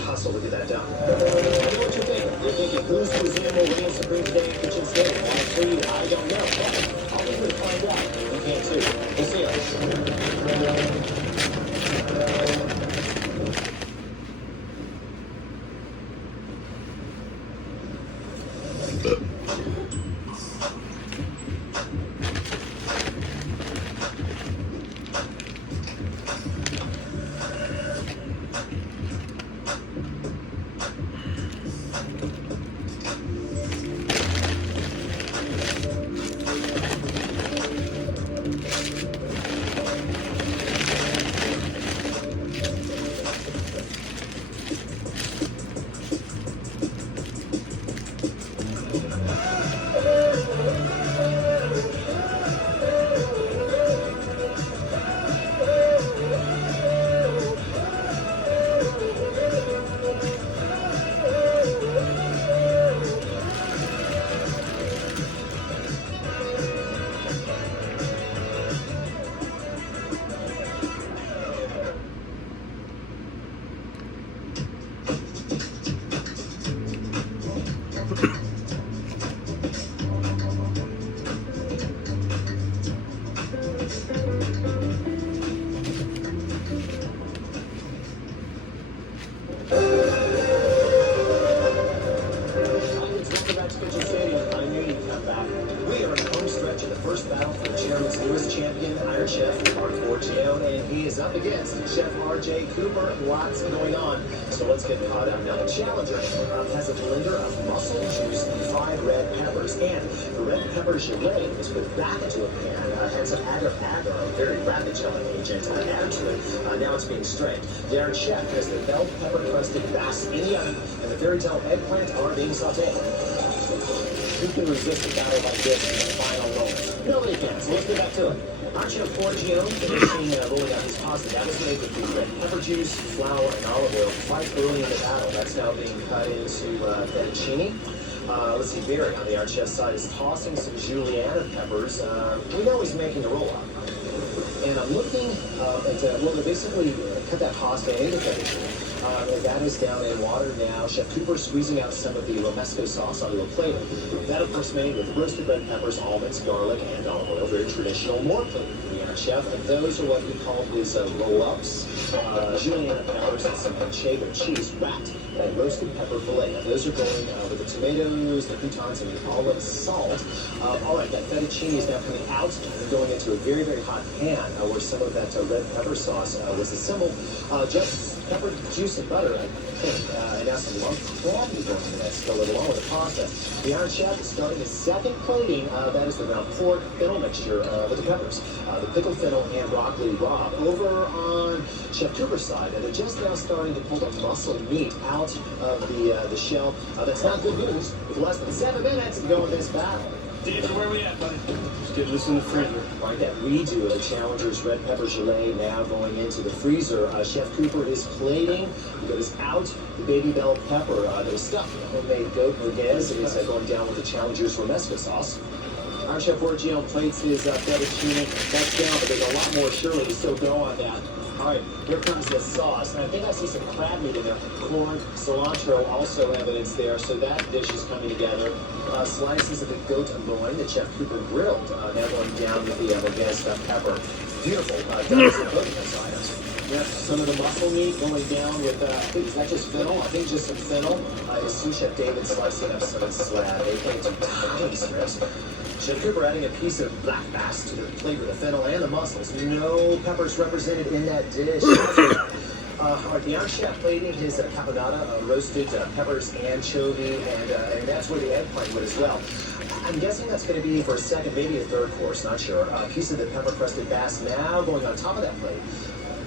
hustle to get that done. I know what you're thinking. You're thinking, who's Museum will reign supreme today in Kitchen State? Honestly, I don't know. But I'll be here to find out. You can too. We'll see you. First battle for the chairman's newest champion, Iron Chef Mark Forgione, and he is up against Chef R.J. Cooper. Lots going on, so let's get caught up. Now, the challenger has a blender of mussel juice and fried red peppers, and the red pepper gelée is put back into a pan, hence an agar-agar, a very rapid gelling agent, added to it. Now it's being strained. The Iron Chef has the bell pepper-crusted bass in the oven, and the fairy tale eggplant are being sauteed. Who can resist a battle like this in the final moments? Nobody can, so let's get back to it. Iron Chef Forgione finishing rolling out his pasta. That was made with the red pepper juice, flour, and olive oil quite early in the battle. That's now being cut into fettuccine. Let's see, Barry on the Iron Chef side is tossing some julienne peppers. We know he's making a roll-up. And I'm looking at, well, they basically cut that pasta into fettuccine. That is down in water now. Chef Cooper squeezing out some of the romesco sauce onto a plate. That, of course, made with roasted red peppers, almonds, garlic, and olive oil. Very traditional, more plate for the Iron Chef. And those are what we call his roll-ups. Julienne peppers and some manchego cheese wrapped in a roasted pepper fillet. Now, those are going with the tomatoes, the croutons, and the olive salt. All right, that fettuccine is now coming out and going into a very, very hot pan where some of that red pepper sauce was assembled. Just pepper juice and butter, I think, and now some lump crab going into that skillet along with the pasta. The Iron Chef is starting his second plating. That is the ground pork fennel mixture with the peppers, the pickled fennel, and broccoli rabe. Over on Chef Cooper's side, they're just now starting to pull the muscle meat out of the shell. That's not good news. With less than 7 minutes to go in this battle. David, where are we at, buddy? Just getting this in the freezer. Right, that redo of the Challenger's red pepper gelée now going into the freezer. Chef Cooper is plating. He goes out the baby bell pepper that was stuffed. Homemade goat merguez is going down with the Challenger's romesco sauce. Iron Chef Forgione plates his fettuccine. That's down, but there's a lot more surely to still go on that. All right, here comes the sauce. And I think I see some crab meat in there. Corn, cilantro, also evidence there. So that dish is coming together. Slices of the goat loin that Chef Cooper grilled. Now going down with the merguez stuffed pepper. Beautiful. Dozen of those items. Yes, some of the muscle meat going down with, I think, is that just fennel? I think just some fennel. His sous chef David slicing up some slab. They came to tiny strips. Chef Cooper adding a piece of black bass to the plate with the fennel and the mussels. No peppers represented in that dish. The Iron Chef plating his caponata, roasted peppers, anchovy, and that's where the eggplant went as well. I'm guessing that's going to be for a second, maybe a third course, not sure. A piece of the pepper-crusted bass now going on top of that plate.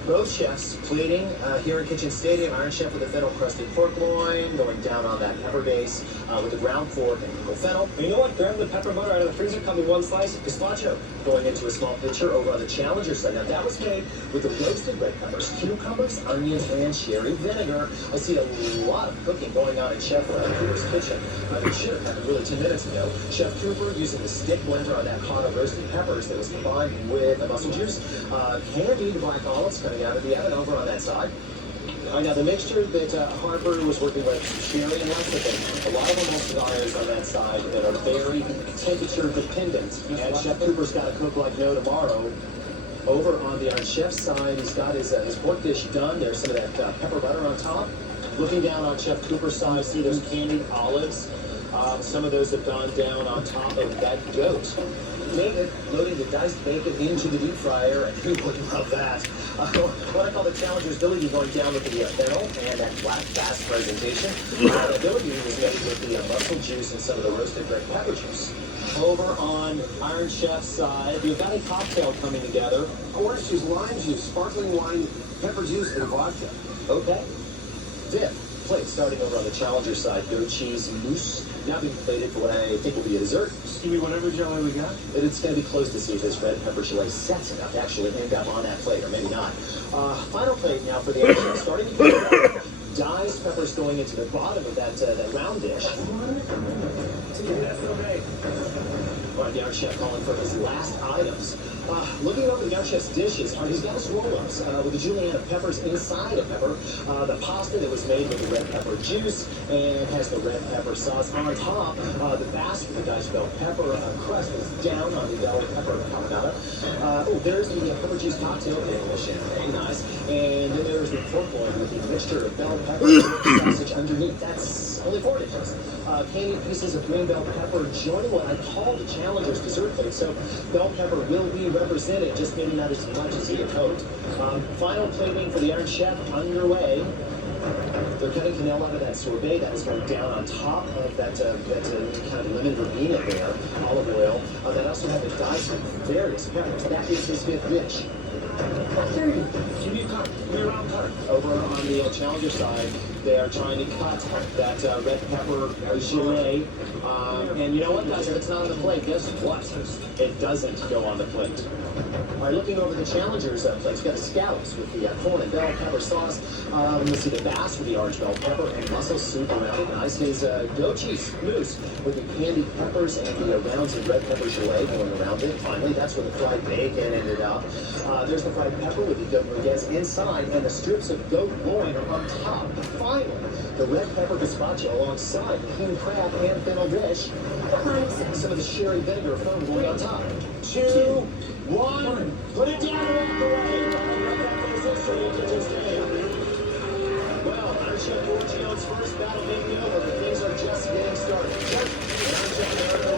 Both chefs plating here in Kitchen Stadium. Iron Chef with the fennel-crusted pork loin, going down on that pepper base with the ground pork and pickled fennel. And you know what? Grab the pepper butter out of the freezer, cut me one slice. Gazpacho going into a small pitcher over on the Challenger side. Now, that was made with the roasted red peppers, cucumbers, onions, and cherry vinegar. I see a lot of cooking going on in Chef Cooper's kitchen. They should have happened really 10 minutes ago. Chef Cooper using the stick blender on that pot of roasted peppers that was combined with the mussel juice. Candied black olives coming out of the oven over on that side. Now, the mixture that Harper was working with, sherry and lots of things, a lot of emulsifiers on that side that are very temperature dependent. And Chef Cooper's got to cook like no tomorrow. Over on the Iron Chef side, he's got his pork dish done. There's some of that pepper butter on top. Looking down on Chef Cooper's side, see those candied olives. Some of those have gone down on top of that goat. Bacon, loading the diced bacon into the deep fryer, and who wouldn't love that? What I call the challenger's ability going down with the fennel and that black fast presentation. The ability was made with the mussel juice and some of the roasted red pepper juice. Over on Iron Chef's side, we've got a cocktail coming together. Orange juice, lime juice, sparkling wine, pepper juice, and vodka. Okay. Dip. Plate starting over on the challenger side. Goat cheese mousse. Now being plated for what I think will be a dessert. Just give me whatever jelly we got. It's going to be close to see if this red pepper gelée sets enough to actually end up on that plate, or maybe not. Final plate now for the action. Starting to get diced peppers going into the bottom of that round dish. That's okay. All right, the Iron Chef calling for his last items. Looking over the Iron Chef's dishes, he's got his roll-ups with the julienne of peppers inside a pepper, the pasta that was made with the red pepper juice, and has the red pepper sauce on top. The bass with the diced bell pepper crust is down on the bell pepper carbonara. There's the pepper juice cocktail and the champagne, nice. And then there's the pork loin with the mixture of bell pepper and sausage underneath. That's only 4 dishes. Candied pieces of green bell pepper joining what I call the challenger's dessert plate. So bell pepper will be represented, just maybe not as much as he had hoped. Final plating for the Iron Chef underway. They're cutting quenelle out of that sorbet that is going down on top of that kind of lemon verbena there, olive oil. That also have the diced various peppers. That is his 5th dish. Give me a cut. Give me a round cut. Over on the challenger side, they are trying to cut that red pepper gelée. And you know what, guys? If it's not on the plate, guess what? It doesn't go on the plate. All right, looking over the challenger's plate, we've got the scallops with the corn and bell pepper sauce. Let's see the bass with the orange bell pepper and mussel soup around it. Nice. His goat cheese mousse with the candied peppers and the rounds of red pepper gelée going around it. Finally, that's where the fried bacon ended up. There's the fried pepper with the goat merguez inside, and the strips of goat loin are on top. Finally, the red pepper gazpacho alongside the king crab and fennel dish. Some of the sherry vinegar foam going on top. 2, 1, put it down and walk away. Well, Iron Chef Giorgio's first battle may be over, but things are just getting started. Iron Chef America